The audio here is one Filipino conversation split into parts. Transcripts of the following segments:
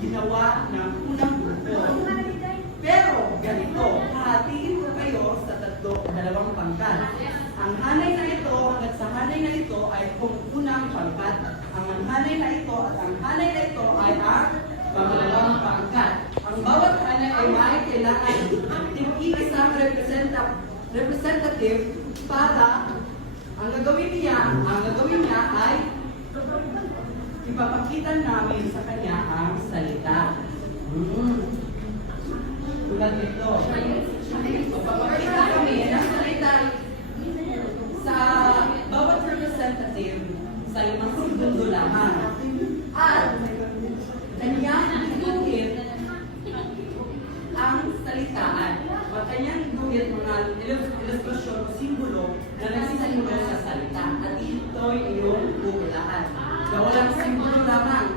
ginawa ng unang grupo. Pero ganito, hahatiin ko kayo sa dalawang pangkat. Ang hanay na ito, hanggat sa hanay na ito ay kung unang pangkat. Ang hanay na ito at ang hanay na ito ay ang pangalawang pangkat. Ang bawat hanay ay may kailangan isang representative para ang gagawin niya ay ipapakita namin sa kanya ang salita. Tulad nito. Ipapakita kami ng salita sa bawat representative sa 5 segundo lamang. At kanyang ituhit ang salitaan. At kanyang ituhit mga ilustrasyon o simbolo na nagsisimbolo sa salita. At ito'y iyong bukulaan. Walang simbolo lamang.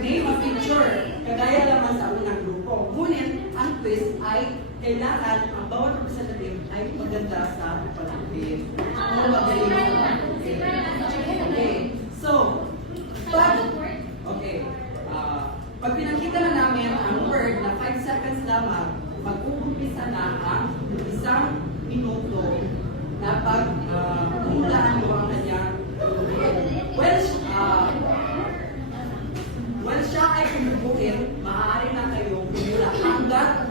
Name a picture, kagaya lamang sa unang grupo. Ngunit, ang twist ay kailangan ang bawat representative ay maganda sa pag-ibig. O magaling sa pag-ibig. Okay. So, pag pinakita na namin ang word na 5 seconds lamang, mag-uumpisa na ang 1 minuto na pag-umulaan mo ang kanyang Well, siya ay kumubuhin, maaari na kayong kumula hanggat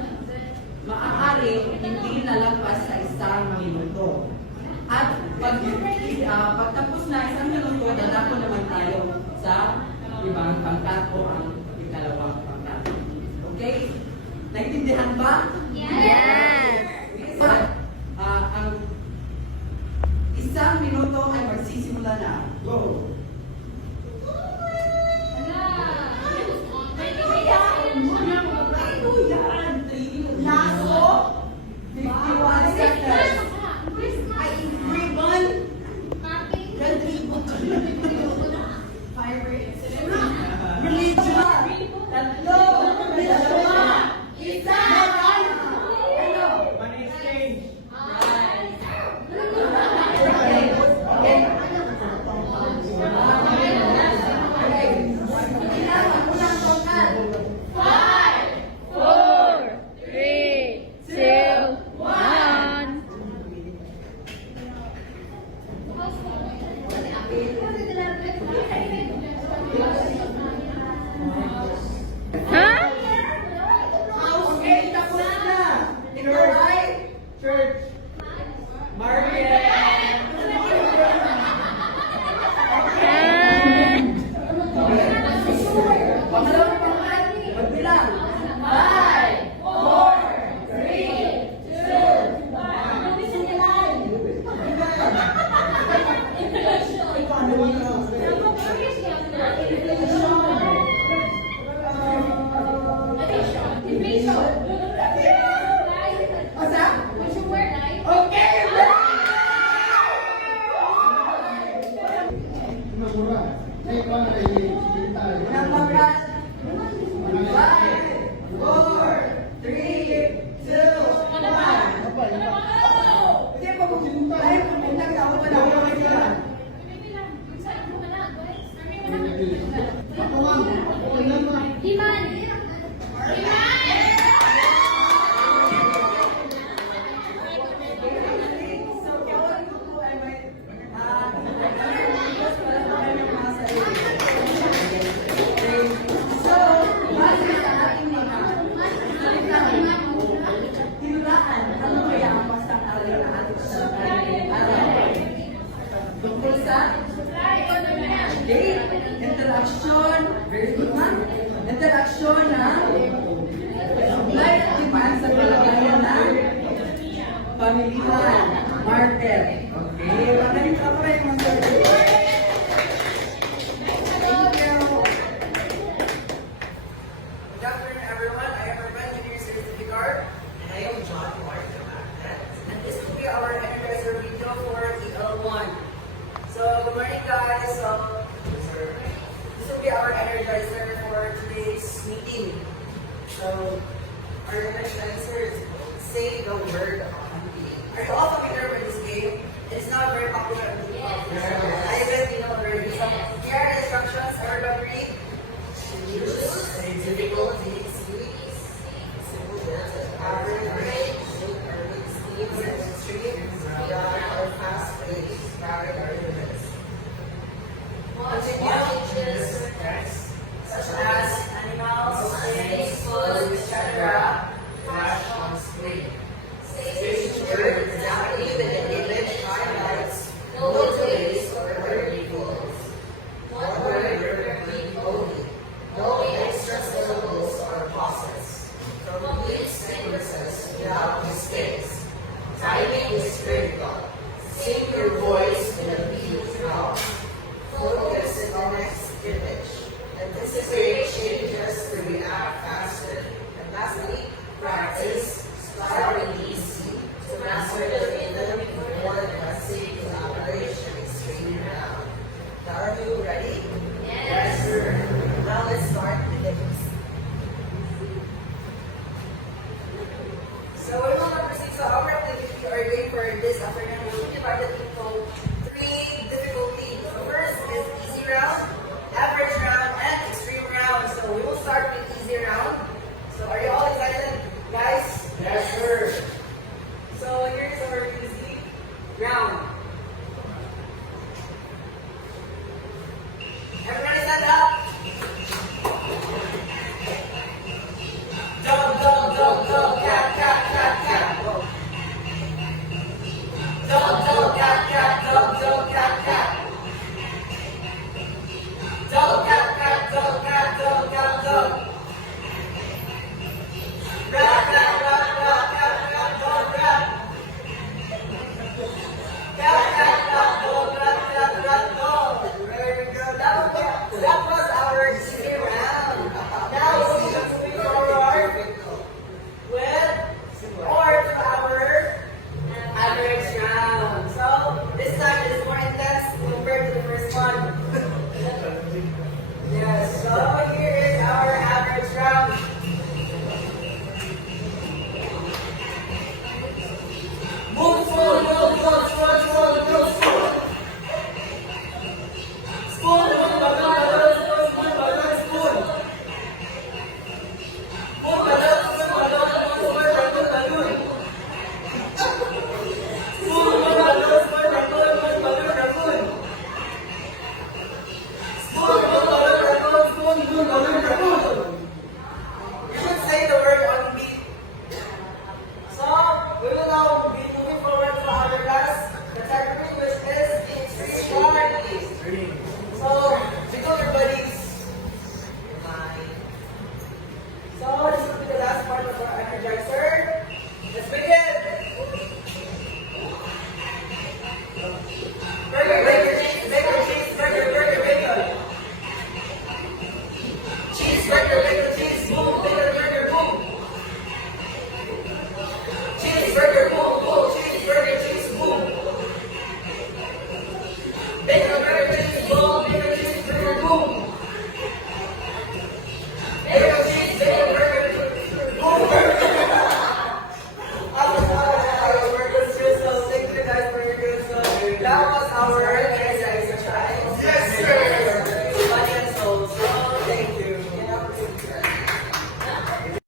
maaari hindi nalagpas sa 1 minuto. At pagtapos na 1 minuto, dadako naman tayo sa ibang pangkat o ang ikalawang pangkat. Okay? Naintindihan ba? Yes! Ang 1 minuto ay magsisimula na. Go! Laso, 51 seconds. Ay, ribbon. Religion. 3, 2, 1. Money exchange. Church. Market. Pangalawang pangkat, magbilang. 5, 4, 3, 2, 1. Unang pangkat. 5, 4, 3, 2, 1. Hindi pa kung ay pumunta ka ako pa na ako sila. Tungkol sa interaction, very good man. Interaction ng supply at demand sa kalagayan ng pamilihan, market. Okay, magaling ka pa yung mga Thank you. Good afternoon, everyone. I am Urban University Certificate, and I am John Martin. And this will be our energizer video for EL1. So, good morning, guys. This will be our energizer for today's meeting. So, our energizer is say the word on the. Are you all familiar with this game? It's not very popular